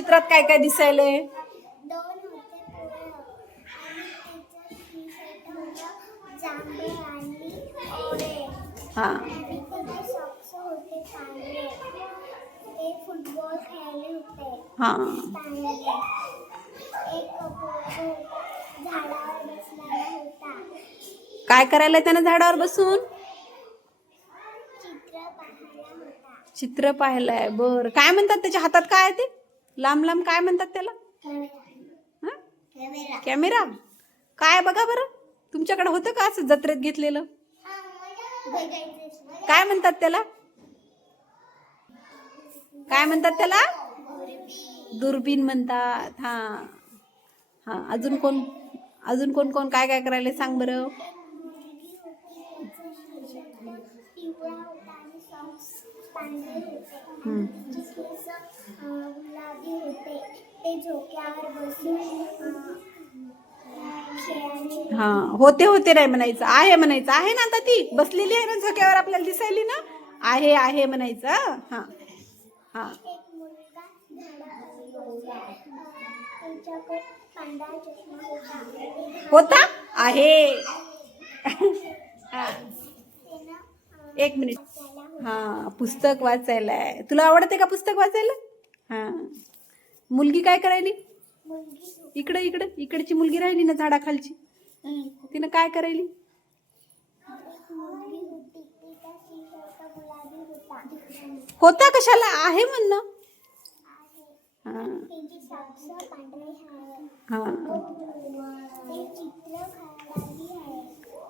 चित्रात काय काय दिसायले? हा. हा. काय करायला त्यानं झाडावर बसून? चित्र पाहिलंय बर. काय म्हणतात त्याच्या हातात काय आहे ते? लांब लांब काय म्हणतात त्याला? हा? कॅमेरा. काय बघा बरं. तुमच्याकडे होतं का असं जत्रेत घेतलेलं? काय म्हणतात त्याला? काय म्हणतात त्याला? दुर्बीन म्हणतात. हा. हा अजून कोण अजून कोण कोण काय काय करायला सांग बरं. पांढरे होते केस गुलाबी होते ते झोक्यावर बसून हा होते होते नाही म्हणायचं. आहे म्हणायचं. आहे ना आता ती? बसलेली आहे ना झोक्यावर आपल्याला दिसायली ना? आहे आहे म्हणायचं. हा. हा. होता? आहे. एक मिनिट. हां हा पुस्तक वाचायला. आहे तुला आवडते का पुस्तक वाचायला? हा. मुलगी काय करायली? इकडे इकडे. इकडची मुलगी राहिली ना झाडाखालची? तिनं काय करायली? होता कशाला? आहे म्हणणं. हां. हा. हा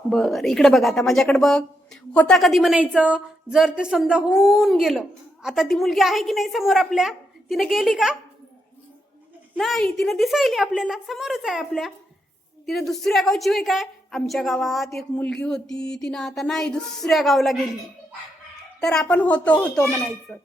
बरं बर इकडे बघ आता माझ्याकडे बघ. होता कधी म्हणायचं? जर ते समजा होऊन गेलं. आता ती मुलगी आहे की नाही समोर आपल्या? तिने गेली का? नाही तिने दिसायली आपल्याला. समोरच आहे आपल्या. तिने दुसऱ्या गावची होय काय? आमच्या गावात एक मुलगी होती. तिनं आता नाही दुसऱ्या गावला गेली. तर आपण होतो होतो म्हणायचं.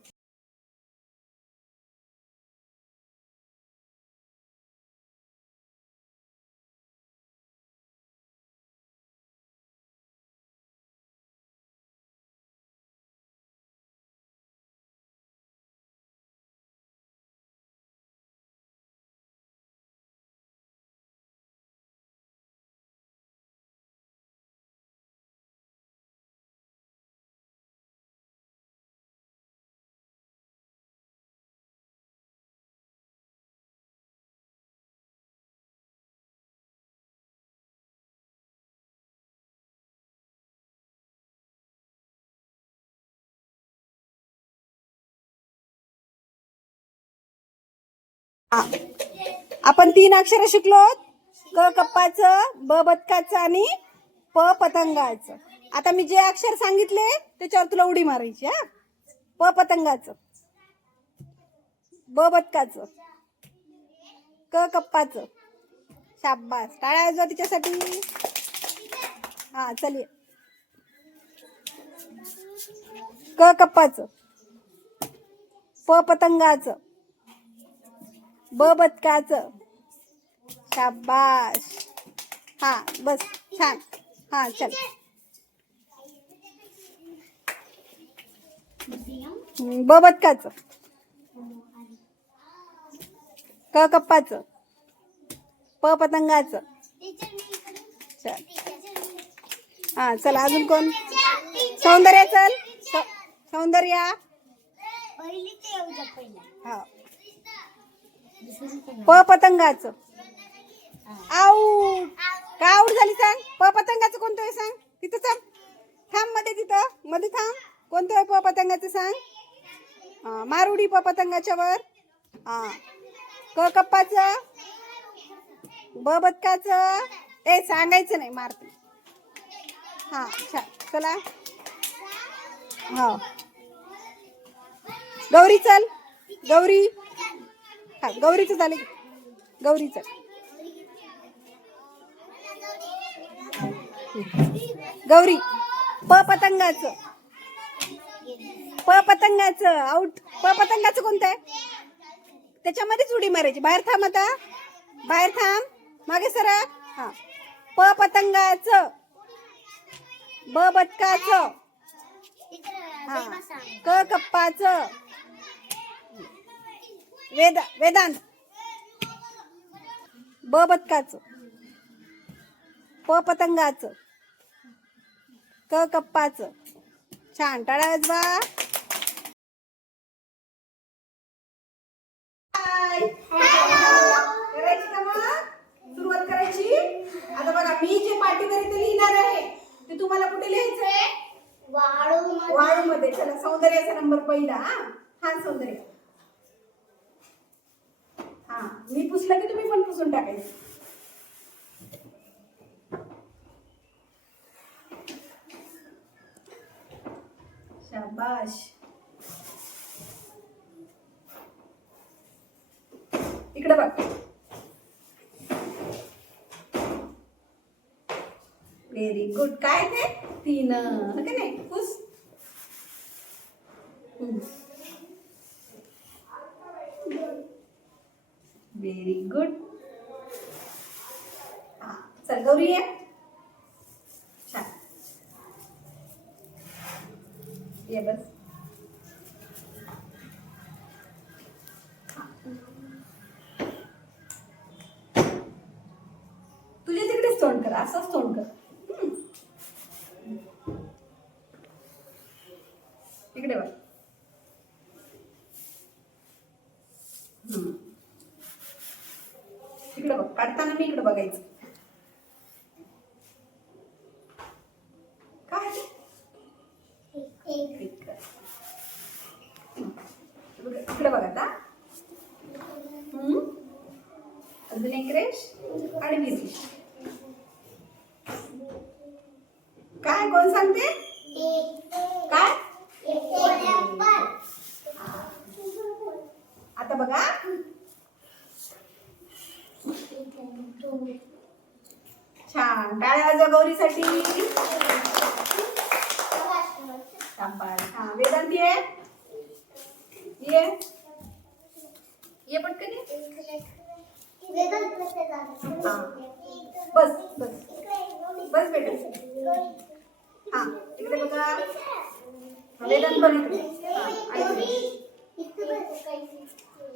आपण तीन अक्षर शिकलो क कप्पाचं ब बदकाचं आणि प पतंगाचं. आता मी जे अक्षर सांगितले त्याच्यावर तुला उडी मारायची हा? प पतंगाचं. ब बदकाचं क कप्पाचं. शाब्बास टाळ्या वाजवा तिच्यासाठी. हा चल ये. क कप्पाचं. प पतंगाचं. ब बदकाचं शाबाश हा बस छान. हा चल. ब बदकाचं क कप्पाचं. प पतंगाचं. चल. हा चल अजून कोण? सौंदर्या चल. सौंदर्या. हा. प पतंगाचं आऊ का आऊट झाली सांग? प पतंगाचं कोणतं आहे सांग? तिथं सांग. थांबमध्ये तिथं. मध्ये थांब. कोणतं आहे प पतंगाचं सांग मारुडी प पतंगाच्या वर क कप्पाचं. ब बदकाचं. ए सांगायचं नाही मारते. हा छान चला. हा. गौरी चल. गौरी. हा गौरीचं झालं की? गौरीचं. गौरी प पतंगाचं. प पतंगाचं आउट प पतंगाचं कोणतं आहे? त्याच्यामध्येच उडी मारायची. बाहेर थांब आता. बाहेर थांब. मागे सरा हा. प पतंगाचं. ब बदकाचं हा. क कप्पाचं. वेद वेदांत. ब बदकाचं प पतंगाचं. क कप्पाचं. छान. टाळा वाजवा करायची का मग? सुरुवात करायची? आता बघा मी जे पाठीवर इथे लिहिणार आहे ते तुम्हाला कुठे लिहायचंय? वाळू वाळू मध्ये चला सौंदर्याचा नंबर पहिला हा. हा सौंदर्य. मी पुसलं की तुम्ही पण पुसून टाकायचं शाबाश इकडे बघ व्हेरी गुड काय ते तीन हो का नाही पुस व्हेरी गुड चल गौरी आहे छान ये बस तुझ्या तिकडेच तोंड कर असंच तोंड कर गौरीसाठी शाबास. हा वेदांती आहे. ये. ये पटकन ये. बस बस. बस बेटा. हा इकडे बघा. वेदांत इकडे.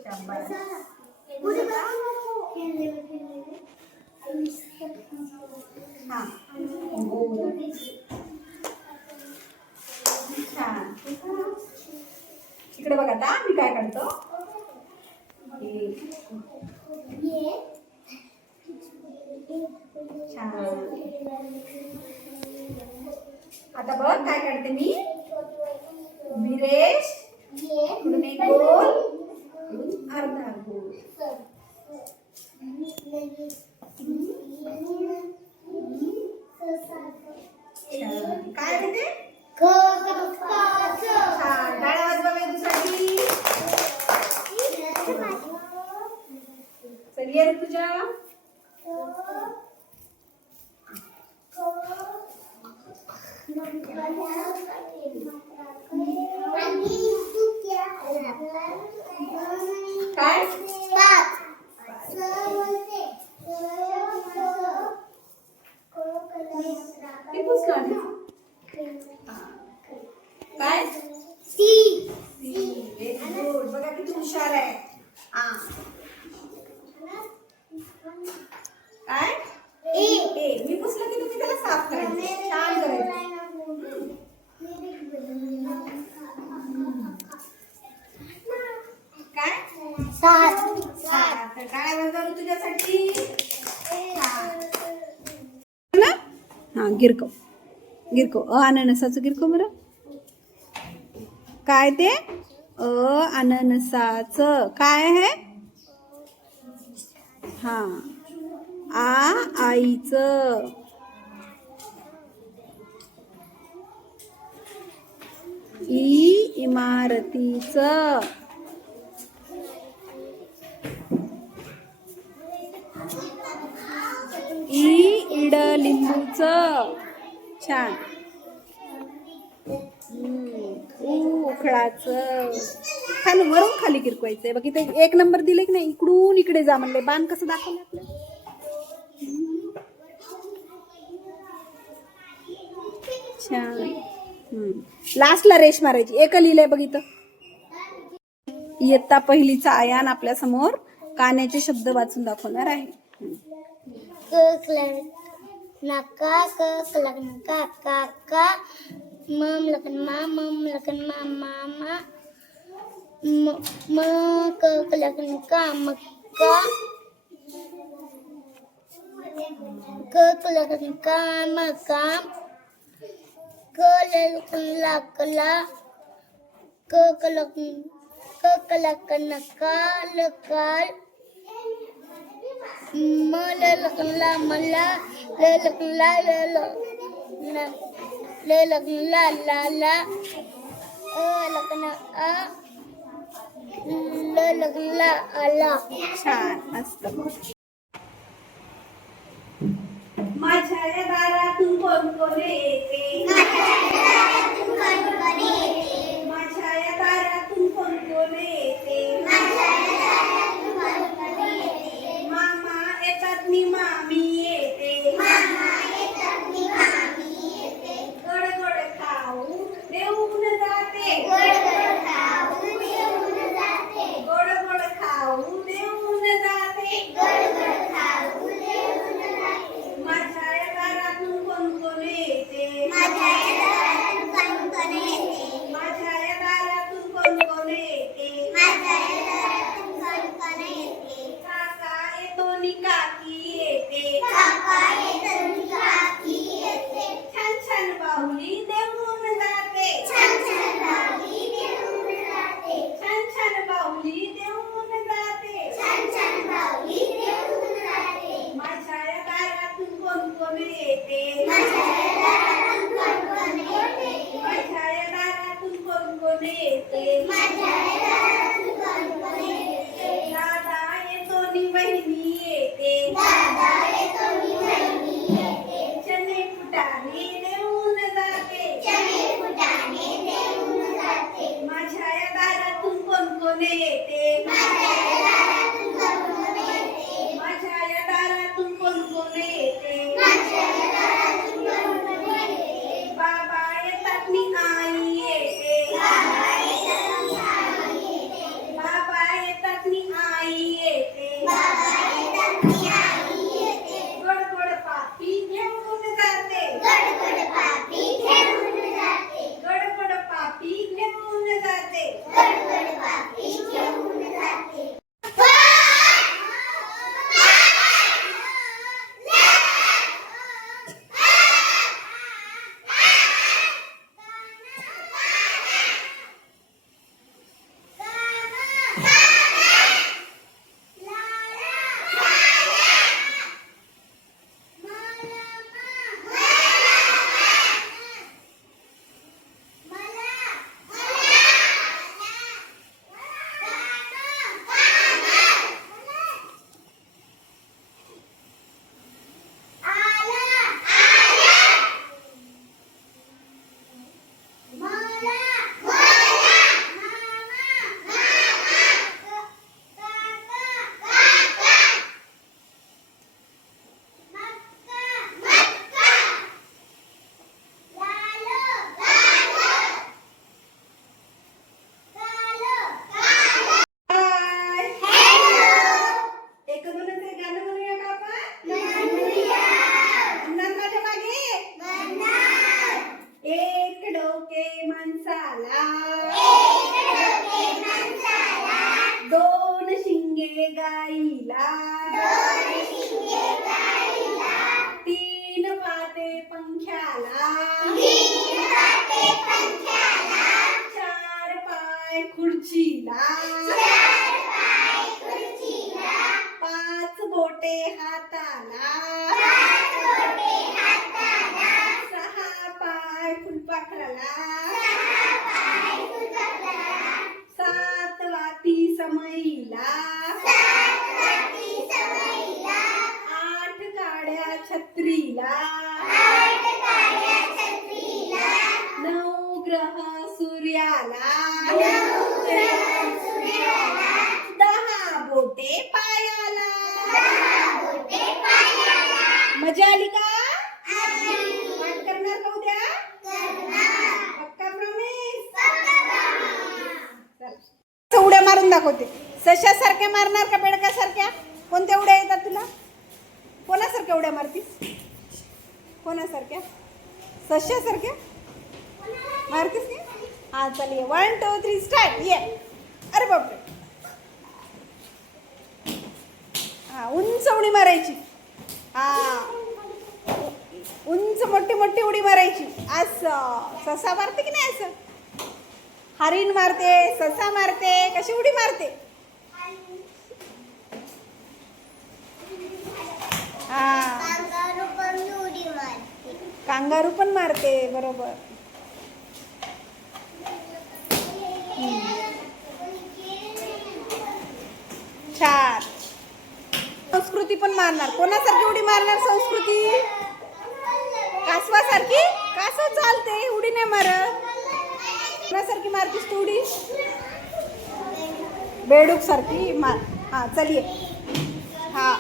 शाबास. हा हो. छान इकडे बघा आता मी काय काढतो हे. छान आता बघ काय काढते मी विरेश इकडून एक गोल इकडून अर्धा गोल छान. काय आहे ते छान टाळ्या वाजवा वेदूसाठी चल ये ऋतुजा काय ते पुसलं ना हा. काय व्हेरी गुड बघा किती हुशार आहे हा काय ए मी पुसलं की तुम्ही त्याला साफ करायचं छान करायचं काय हा, तर काय वाजवा तुझ्यासाठी ना गिरकव. गिरको गिरको अ अननसाचं गिरको बरं? काय ते? अ अननसाचं. काय आहे? हा. आ आईचं. ई इमारतीचं ई लिंबूचं. छान. उखळाचं. खाली वरून खाली किरकवायचंय बघ इथे एक नंबर दिले की नाही? इकडून इकडे जा म्हणले. बाण कसं दाखवलं आपलं छान. लास्टला रेश मारायची. एक लिहिलंय बघ इथं. इयत्ता पहिलीचा आयान आपल्यासमोर. कान्याचे शब्द वाचून दाखवणार आहे. क नका क नका काका मम लखन मा मम लखन मा मामा म म क लखन का मक्का क लखन का मकाम क लखन लाकला क लखन क लखन का लकाल मला लग्नला मला ले लग्नला ले ल ले लग्नला ला ला अ लग्न आ ल लग्नला आला छान मस्त माझ्या या दारातून कोण कोण येते माझ्या या दारातून कोण कोण येते येतात मी मामी येते. गोड गोड खाऊ देऊन जाते. गोड गोड खाऊ देऊन जाते कोण manzana. मारणार का बेडकासारख्या? कोणत्या उड्या येतात तुला? कोणासारख्या उड्या मारतीस कोणासारख्या? सश्यासारख्या? मारतीस की? हा चल ये. वन टू थ्री स्टार्ट ये. अरे बापरे. हा उंच उडी मारायची. हा. उंच मोठी मोठी उडी मारायची. असं. ससा मारते की नाही असं? हरिण मारते ससा मारते कशी उडी मारते हा कांगारू पण मारते बरोबर. छान. संस्कृती पण मारणार. कोणासारखी उडी मारणार संस्कृती? कासवासारखी? कासव चालते उडी नाही मारत. कोणासारखी मारतीस तू उडी? बेडूक सारखी मार हा चलिये हा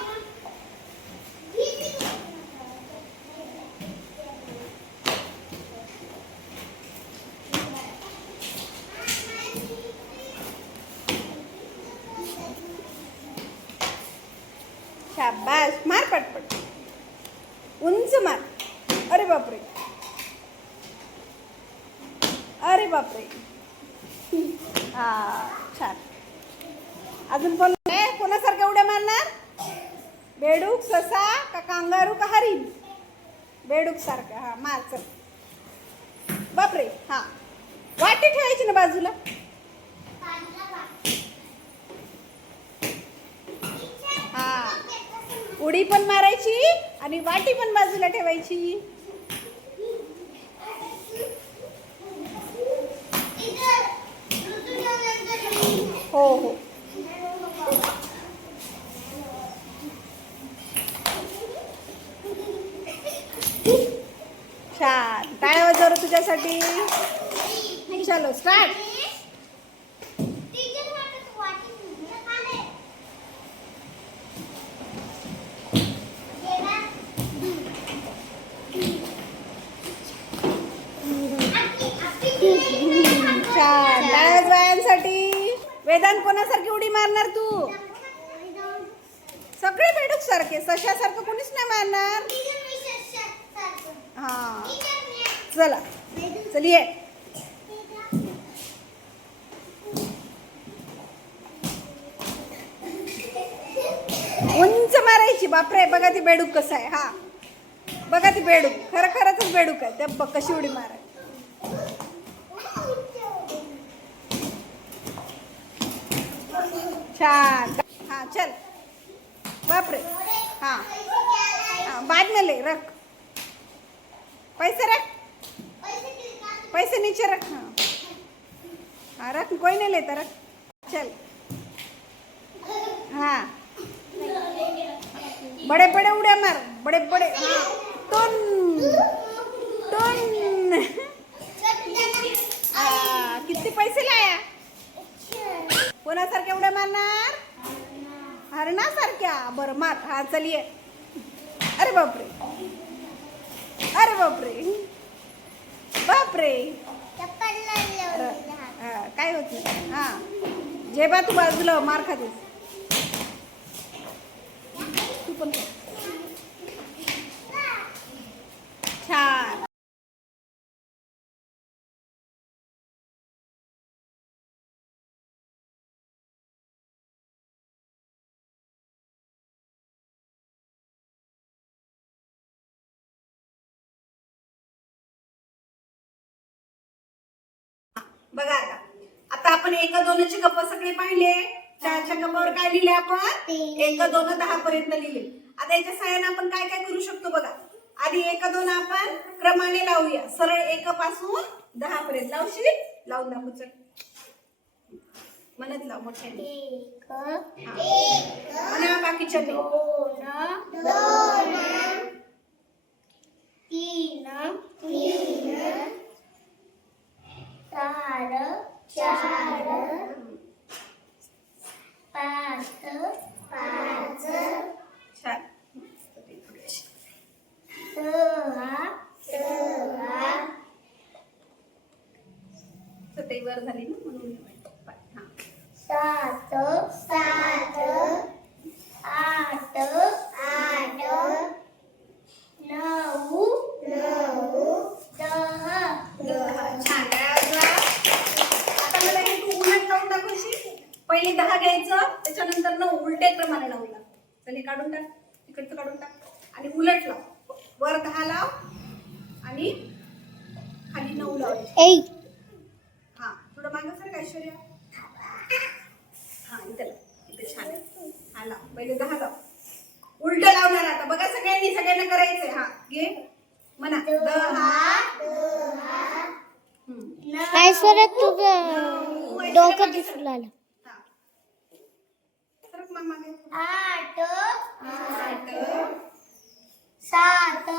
शाबास मार पटपट उंच मार अरे बापरे अरे बापरे. हा छान. अजून कोण ए, कोणासारख्या उड्या मारणार? बेडूक ससा का कांगारू का हरिण? बेडूक सारखं हा मार चल. बापरे हा. वाटी ठेवायची ना बाजूला? हा. उडी पण मारायची आणि वाटी पण बाजूला ठेवायची. हो हो. छान. काय वाजव तुझ्यासाठी? चलो स्टार्ट छान टाळ्या वाजवायांसाठी वेदांत कोणासारखी उडी मारणार तू? सगळे बेडूक सारखे सशासारखं कोणीच नाही मारणार. हा. चला. चल ये. उंच मारायची बापरे बघा ती बेडूक कसं आहे हा. बघा ती बेडूक खरं खरंच बेडूक आहे. त्या कशी उडी माराय छान हा चल. बापरे. हा. हा बाद में ले रख. पैसे रख. पैसे नीचे रख. हाँ. हाँ रख. कोई नहीं लेता रख. चल. हाँ. बड़े बड़े उड़े मार. बड़े बड़े. हाँ. टन टन आ, किती पैसे लाया कोणासारख्या उड्या मारणार? हरणासारख्या. बरं मार. हा चलिये अरे बापरे. अरे बापरे. बापरे. काय होत नाही. हा. जेबा तू बाजूला मार खातेस तू पण कर. छान बघा आता. आता आपण एक दोनचे गप्प सगळे पाहिले. चारच्या गप्पावर काय लिहिले आपण? एक दोन दहा पर्यंत लिहिले. आता याच्या सहाय्याने आपण काय काय करू शकतो बघा. आधी एक दोन आपण क्रमाने लावूया. सरळ एक पासून दहा पर्यंत. लावशील? लावून दाखवू चल. म्हणत लाव मोठ्याने. बाकीच्या. दोन तीन तीन चार चार पाच पाच सहा सहा. सतई वर झाली ना म्हणून हा सात सात क्रमाने लावून टाक चल हे काढून टाक तिकडचं काढून टाक आणि उलट लाव वर दहा लाव आणि खाली नऊ लावायचे एट हा थोडं मागं सर ऐश्वर्या हा इथं लाव इथं छान आहे. हा लाव पहिले दहा लाव उलट लावणार आता बघा सगळ्यांनी सगळ्यांना करायचंय हा घे म्हणा दहा ऐश्वर्या तुझं डोकं दिसू लागलं. आठ आठ. सात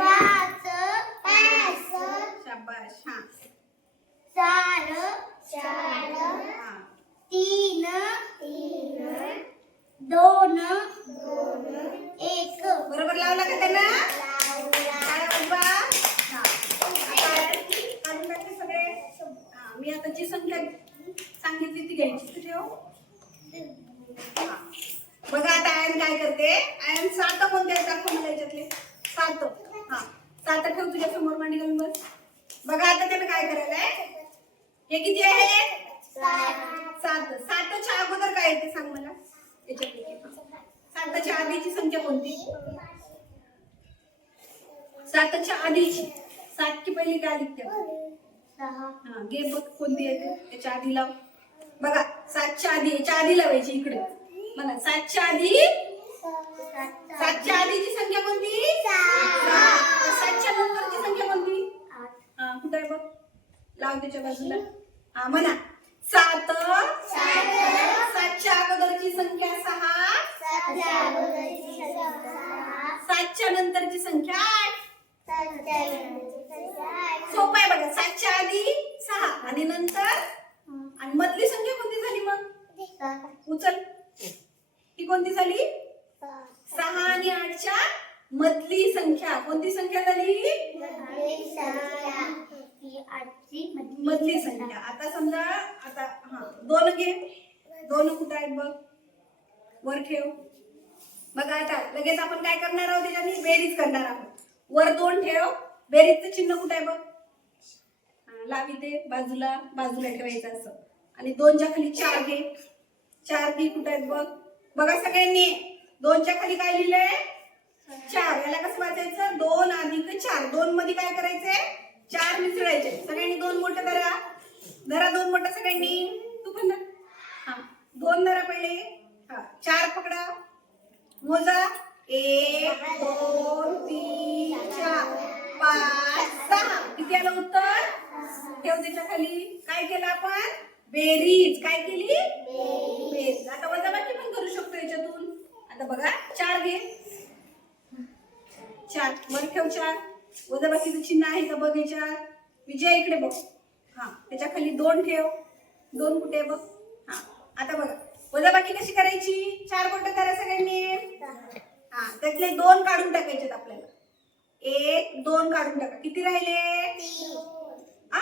पाच पाच चार चार तीन तीन दोन दोन एक. बरोबर लावला का त्यांना? सगळे? मी आता जी संख्या सांगितली ती घ्यायची किती हो. बघा आता आयन काय करते. आयन सात कोणते आहेत दाखव मला याच्यातले. सात. हा. सात ठेव तुझ्या समोर मांडी घालून बस. बघा आता त्यानं काय करायला हे किती आहे? सात. सातच्या अगोदर काय येते सांग मला. सातच्या आधीची संख्या कोणती? सातच्या आधीची. सातची पहिली काय हा घे बघ कोणती येते त्याच्या आधी लाव. बघा सातच्या आधी याच्या आधी लावायची इकडे. म्हणा सातच्या आधी सातच्या आधीची संख्या कोणती. सातच्या नंतरची संख्या कोणती? हा कुठे आहे बघ? लाव त्याच्या बाजूला. हा म्हणा. सात. सातच्या अगोदरची संख्या सहा. सातच्या नंतरची संख्या आठ. सोपं आहे बघा. सातच्या आधी सहा आणि नंतर आणि मधली संख्या कोणती झाली मग? उचल. ती कोणती झाली? सहा आणि आठच्या मधली संख्या. कोणती संख्या झाली? मधली संख्या. आता समजा आता हा दोन घे. दोन कुठं आहेत बघ? वर ठेव. बघा आता लगेच आपण काय करणार आहोत त्याच्यानी बेरीज करणार आहोत. वर दोन ठेव. बेरीजचं चिन्ह कुठं आहे बघ? लाव इथे बाजूला बाजूला ठेवायचं असं. आणि दोनच्या खाली चार घे. चार घे कुठं आहेत बघ? बघा सगळ्यांनी. दोनच्या खाली काय लिहिलंय? चार. याला कसं वाचायचं? दोन अधिक चार. दोन मध्ये काय करायचंय? चार मिसळायचे सगळ्यांनी दोन मोठं धरा. धरा दोन मोठं सगळ्यांनी. तू पण धर. हा. दोन धरा पहिले. हा. चार पकडा. मोजा. एक दोन तीन चार पाच सहा. किती आलं उत्तर? ठेव त्याच्याखाली. काय केलं आपण? बेरीज. काय केली? बेरीज. आता वजाबाकी पण करू शकतो याच्यातून. आता बघा. चार घे. चार. वर ठेव चार. वजाबाकीचं चिन्ह आहे का बघ याच्यात विजय इकडे बघ. हा त्याच्याखाली दोन ठेव. दोन कुठे आहे बघ. हा आता बघा. वजाबाकी कशी करायची? चार बोटं करा सगळ्यांनी. हा त्यातले दोन काढून टाकायचे आपल्याला. एक दोन काढून टाका. किती राहिले? आ?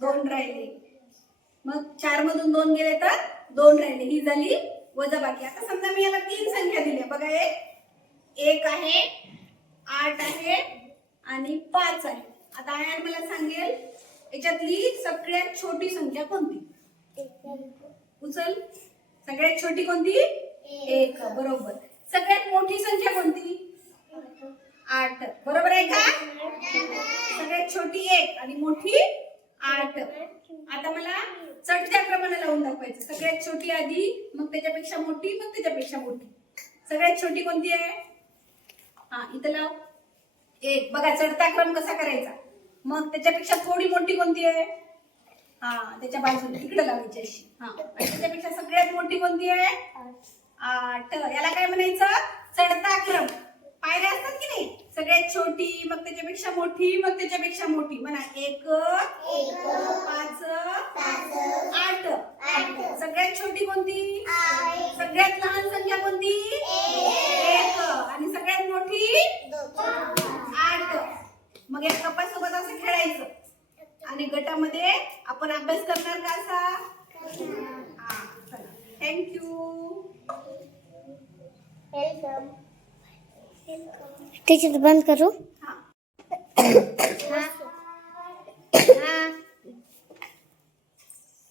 दोन राहिले. मग चार मधून दोन गेले तर दोन राहिले. ही झाली वजाबाकी. आता समजा मी याला तीन संख्या दिल्या. बघा एक एक आहे आठ आहे आणि पाच आहे. आता आयान मला सांगेल याच्यातली सगळ्यात छोटी संख्या कोणती? उचल. सगळ्यात छोटी कोणती? एक. बरोबर. सगळ्यात मोठी संख्या कोणती? आठ. बरोबर आहे का? सगळ्यात छोटी एक आणि मोठी आठ. आता मला चढत्या क्रमाने लावून दाखवायचं. सगळ्यात छोटी आधी मग त्याच्यापेक्षा मोठी मग त्याच्यापेक्षा मोठी. सगळ्यात छोटी कोणती आहे? हा इथं लाव. एक बघा चढता क्रम कसा करायचा? मग त्याच्यापेक्षा थोडी मोठी कोणती आहे? हा त्याच्या बाजूला तिकडे लावायची अशी. हा आणि त्याच्यापेक्षा सगळ्यात मोठी कोणती आहे? आठ. याला काय म्हणायचं? चढता क्रम पायऱ्या असतात की नाही? सगळ्यात छोटी मग त्याच्यापेक्षा मोठी मग त्याच्यापेक्षा मोठी. म्हणा एक पाच आठ. सगळ्यात छोटी कोणती सगळ्यात लहान संख्या कोणती एक आणि सगळ्यात मोठी आठ मग या कपासोबत असं खेळायचं आणि गटामध्ये आपण अभ्यास करणार का असा? हा चला. थँक्यू त्याच्यात बंद करू? हा.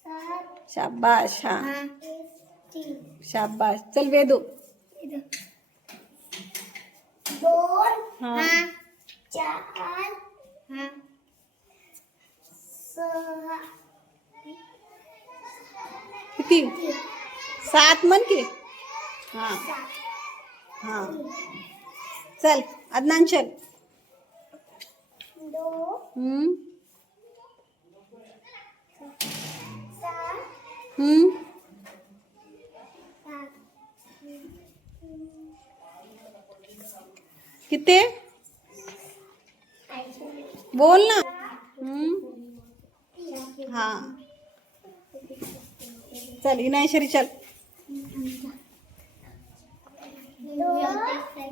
हा. शाबाश हा. शाबाश. चल वेदू. दोन हा. चार. हा. किती? सात म्हण की. हा. हा. चल अदनान चल. हम्म. हम्म. किती? बोल ना. हम्म. हां. चल इनायशरी चल.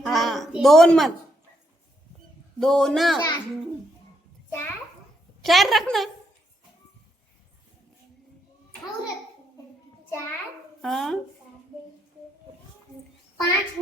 हा दोन मग दोन. चार रख ना. पाच